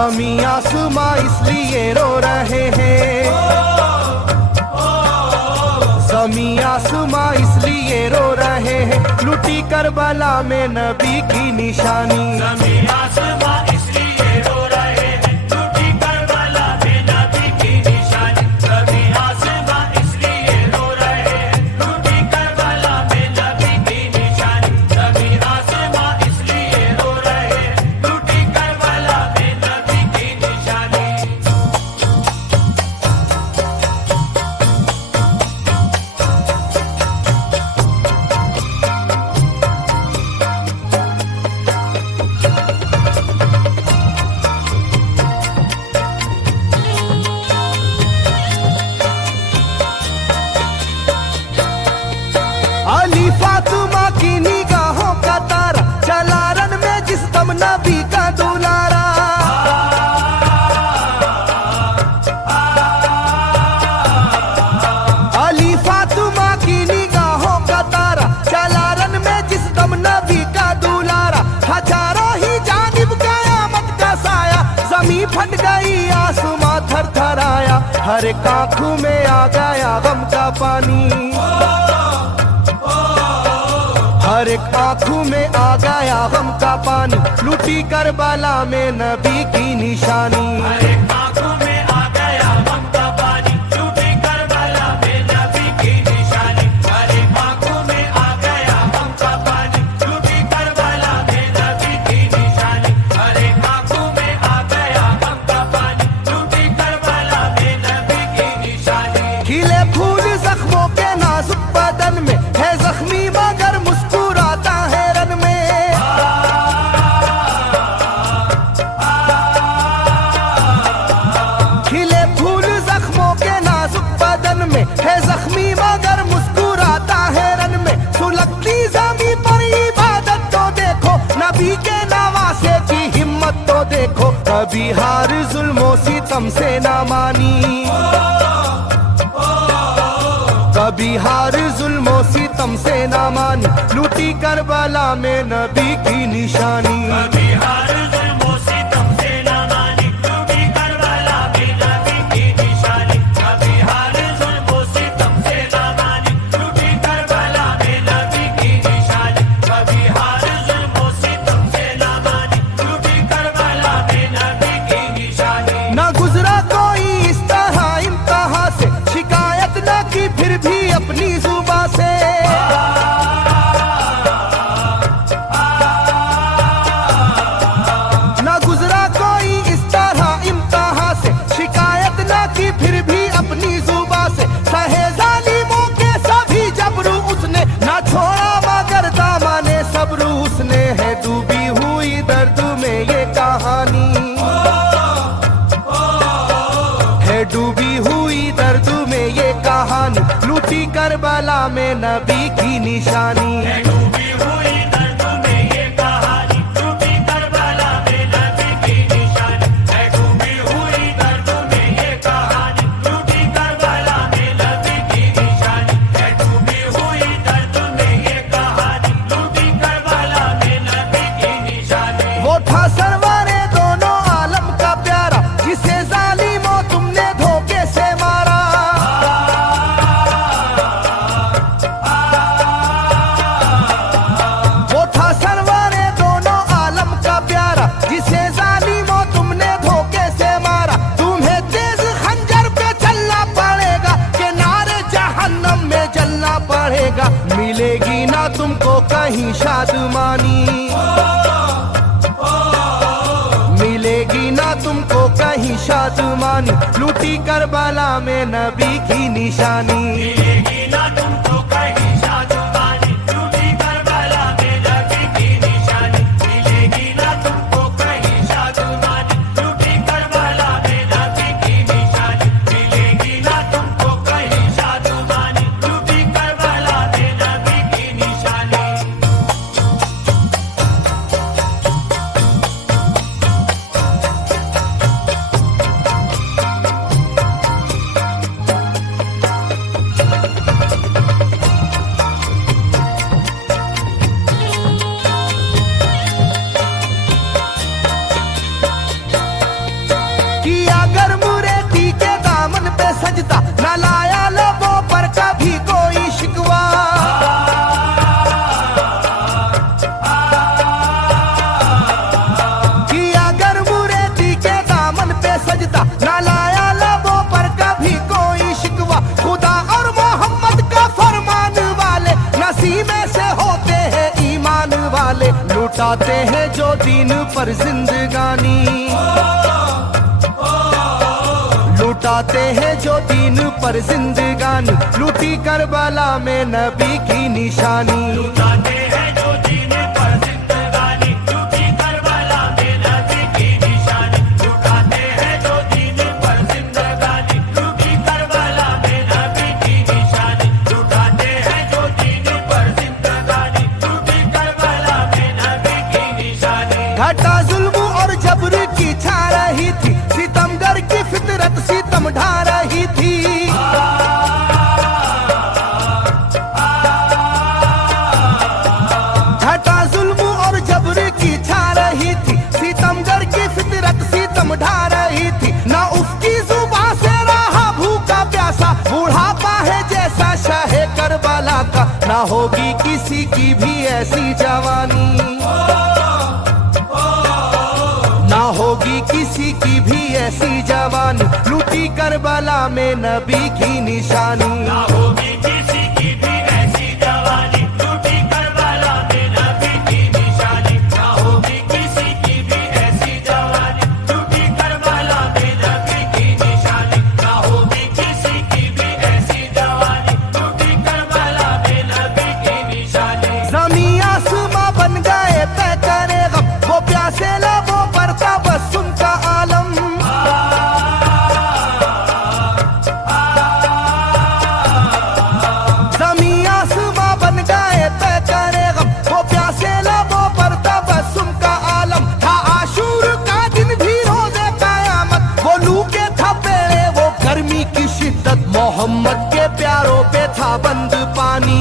ज़मीं आसमां इसलिए रो रहे हैं, ज़मीं आसमां इसलिए रो रहे हैं, लुटी करबला में नबी की निशानी। ज़मीं आसमां इसलिए रो रहे हैं, लुटी करबला में नबी की निशानी। ज़मीं आसमां इसलिए रो रहे हैं, लुटी करबला में नबी की निशानी। ज़मीं आसमां इसलिए रो रहे हैं, लुटी करबला में नबी की निशानी। अली फातिमा की निगाहों का तारा, चला रन में जिस दम नबी का दुलारा। अली फातिमा की निगाहों का तारा, चला रन में जिस दम नबी का दुलारा। हजारों ही जानिब कयामत का साया, जमीन फट गई आसमां थर थर आया। हर एक आंखों में आ गया गम का पानी, हर एक आंखों में आ गया गम का पानी, लुटी करबला में नबी की निशानी। हर एक आंखों में आ गया गम का पानी, लुटी करबला में नबी की निशानी। हर एक आंखों में आ गया गम का पानी, लुटी करबला में नबी की निशानी। हर एक आंखों में आ गया गम का पानी, लुटी करबला में नबी की निशानी। खिले फूल जख्मों के नाजुक बदन में, है जख्मी मगर मुस्कुराता है रन में। खिले फूल जख्मों के नाजुक बदन में, है जख्मी मगर मुस्कुराता है रन में। सुलगती ज़मीं पर इबादत तो देखो, नबी के नवासे की हिम्मत तो देखो। कभी हार जुल्मों सितम से ना मानी, कभी हार जुल्मों सितम से ना मानी, लूटी करबला में नबी की निशानी। कभी हार जुल्मों सितम से ना मानी, लूटी करबला में नबी की निशानी। कभी हार जुल्मों सितम से ना मानी, लूटी करबला में नबी की निशानी। कभी हार जुल्मों सितम से ना मानी, लूटी करबला में नबी की निशानी। ना गुजरा कोई इस तरह इम्तिहा से, शिकायत न की फिर भी अपनी जुबां से। ना गुजरा कोई इस तरह इम्तिहा से, शिकायत न की फिर भी अपनी जुबां से। सहे जालिमों के सभी जबरू उसने, ना छोड़ा मगर दामने सब्र उसने। है डूबी हुई दर्द में ये कहानी, है डूबी हुई दर्द में ये कहानी, लूटी करबला में नबी की निशानी। है डूबी हुई दर्द में ये कहानी, लूटी करबला में नबी की निशानी। है डूबी हुई दर्द में ये कहानी, लूटी करबला में नबी की निशानी। है डूबी हुई दर्द में ये कहानी, लूटी करबला में नबी की निशानी। वो था सरवारे दोनों आलम का प्यारा, जिसे जालिमों तुमने धोखे से मारा। वो था सरवारे दोनों आलम का प्यारा, जिसे जालिमों तुमने धोखे से मारा। तुम्हें तेज खंजर पे चलना पड़ेगा, के नारे जहन्नम में जलना पड़ेगा। मिलेगी ना तुमको कहीं शादमानी, मिलेगी ना तुमको कहीं शादमानी, लूटी करबला में नबी की निशानी। मिलेगी ना तुमको कहीं शादमानी, लूटी करबला में नबी की निशानी। मिलेगी ना तुमको कहीं शादमानी, लूटी करबला में नबी की निशानी। मिलेगी ना तुमको कहीं शादमानी, लूटी करबला में नबी की निशानी। लुटाते हैं जो दीन पर जिंदगानी, लुटाते हैं जो दीन पर जिंदगानी, लूटी करबला में नबी की निशानी। लुटाते हैं जो दीन पर जिंदगानी, लूटी करबला में नबी की निशानी। लुटाते हैं जो दीन पर जिंदगानी, लूटी करबला में नबी की निशानी। लुटाते हैं जो दीन पर जिंदगानी, लूटी करबला में नबी की निशानी। घटा जुल्म और जबर की छा रही थी, सितमगर की फितरत सितम ढा रही थी। घटा जुल्म और जबर की छा रही थी, सितमगर की फितरत सितम ढा रही थी। ना उसकी जुबान से रहा भूखा प्यासा, बुढ़ापा है जैसा शाहे करबला का, ना होगी किसी की भी ऐसी जवानी, ना होगी किसी की भी ऐसी जवानी, लूटी करबला में नबी की निशानी। ना होगी किसी की भी ऐसी जवानी, लूटी करबला में नबी की निशानी। ना होगी किसी की भी ऐसी जवानी, लूटी करबला में नबी की निशानी। ना होगी किसी की भी ऐसी जवानी, लूटी करबला में नबी की निशानी। ज़मीं आसमां बन गए तय करे गम, वो प्यासे लबों पर था बस उनका आलम। ज़मीं आसमां बन गए तय करे गम, वो प्यासे लबों पर था बस उनका आलम। था आशूर का दिन भी रोज़े क़यामत, वो लू के था पेड़े वो गर्मी की शिद्दत, मोहम्मद के प्यारों पे था बंद पानी,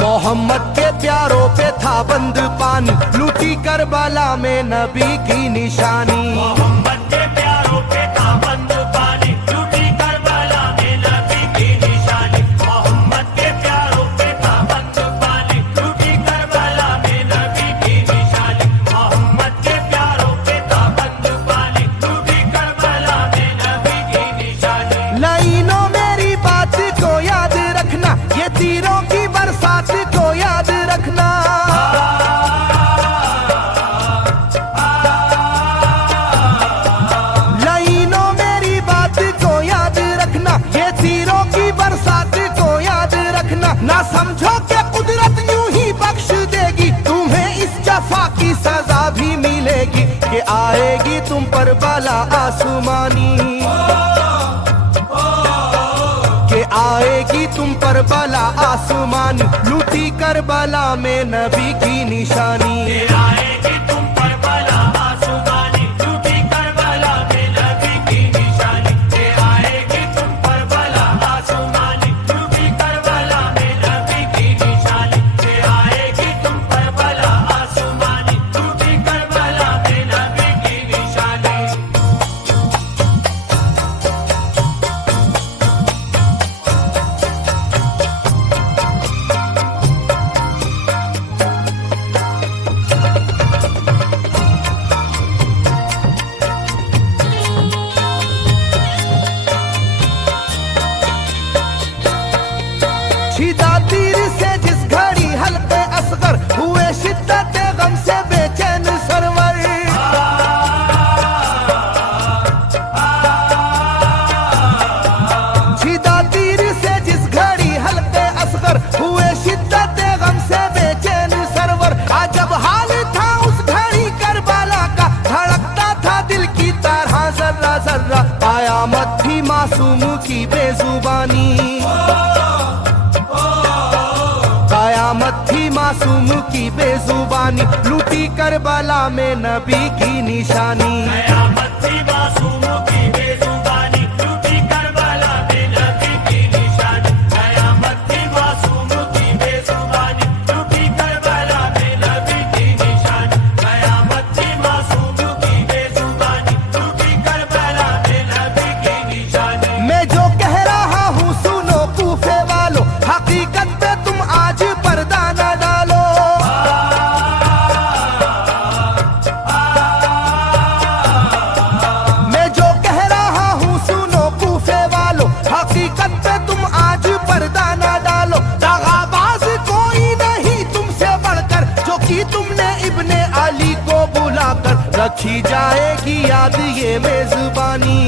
मोहम्मद के प्यारों पे था बंद पानी, लूटी करबला में नबी की निशानी। मोहम्मद के प्यारों पे था बंद पानी, लूटी करबला में नबी की निशानी। मोहम्मद के प्यारों पे था बंद पानी, लूटी करबला में नबी की निशानी। मोहम्मद के प्यारों पे था बंद पानी, लूटी करबला में नबी की निशानी। लाइनों मेरी बात को याद रखना, ये तीरों की बरसात को याद रखना। लाइनों मेरी बात को याद रखना, ये तीरों की बरसात को याद रखना। ना समझो कि कुदरत यूं ही बख्श देगी, तुम्हें इस जफा की सजा भी मिलेगी, कि आएगी तुम पर बला आसमानी, के आएगी तुम पर बला आसमानी, लूटी करबला में नबी की निशानी। आएगी तुम पर बला आसमानी, लूटी करबला में नबी की निशानी। आएगी तुम पर बला आसमानी, लूटी करबला में नबी की निशानी। आएगी तुम पर बला आसमानी, लूटी करबला में नबी की निशानी। छिदा तीर से जिस घड़ी हल्के असगर हुए, शिद्दत गम से बेचैन सरवर। छिदा तीर से जिस घड़ी हल्के असगर हुए, शिद्दत गम से बेचैन सरवर। अजब हाल था उस घड़ी करबला का, धड़कता था दिल की तरह जर्रा जर्रा। कयामत थी मासूम की बेजुबानी, कयामत थी मासूम की बेजुबानी, लूटी करबला में नबी की निशानी। कयामत थी मासूम की बेजुबानी, लूटी करबला में नबी की निशानी। कयामत थी मासूम की बेजुबानी, लूटी करबला में नबी की निशानी। कयामत थी मासूम की बेजुबानी, लूटी करबला में नबी की निशानी। मैं जो कह रहा हूँ सुनो कूफे वालों, हकीकत पे तुम आज पर्दा न डालो। मैं जो कह रहा रखी जाएगी याद ये मेजबानी,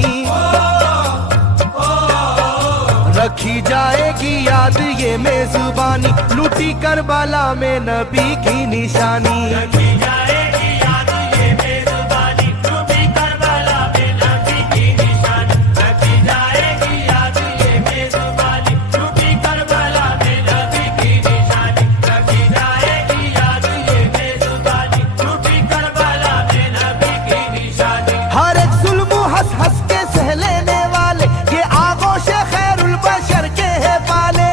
रखी जाएगी याद ये मेजबानी, लूटी करबला में नबी की निशानी। रखी जाएगी याद ये मेजबानी, लूटी करबला में नबी की निशानी। रखी जाएगी याद ये मेजबानी, लूटी करबला में नबी की निशानी। रखी जाएगी याद ये मेजबानी, लूटी करबला में नबी की निशानी। हर एक जुल्म हंस हंस के सह लेने वाले, ये आगोश खैरुल बशर के है पाले।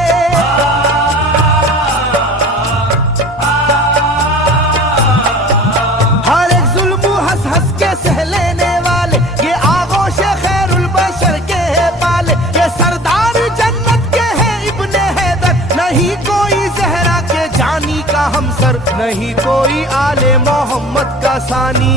हर एक जुल्म हंस हंस के सह लेने वाले, ये आगोश खैरुल बशर के है पाले। ये सरदार जन्नत के है इब्ने हैदर, नहीं कोई जहरा के जानी का हमसर, नहीं कोई आले मोहम्मद का सानी,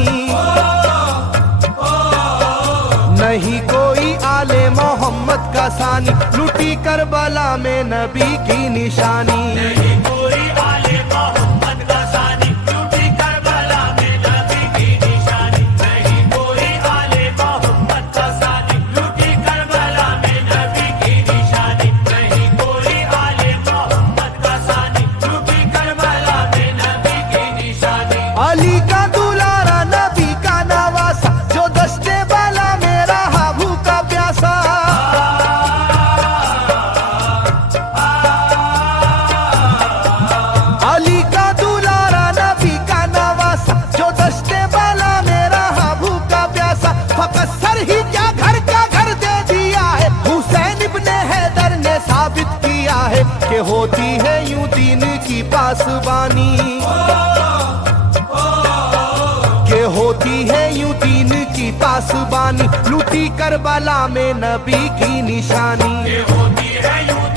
नहीं कोई आले मोहम्मद का सानी, लूटी करबला में नबी की निशानी। नहीं कोई आले मोहम्मद का सानी, लूटी करबला में नबी की निशानी। नहीं कोई आले मोहम्मद का सानी, लूटी करबला में नबी की निशानी। नहीं कोई आले मोहम्मद का सानी, लूटी करबला में नबी की निशानी। अली का दुलारा नबी का नवासा, जो दस्ते बाला में रहा भूखा प्यासा। अली का दुलारा नबी का नवासा, जो दस्ते बाला में रहा भूखा प्यासा। फकत सर ही क्या घर का घर दे दिया है, हुसैन इब्ने हैदर ने साबित किया है कि होती है यूं दीन की पासबानी, के होती है यूं दीन की पासबानी, लूटी करबला में नबी की निशानी। ये होती है यूं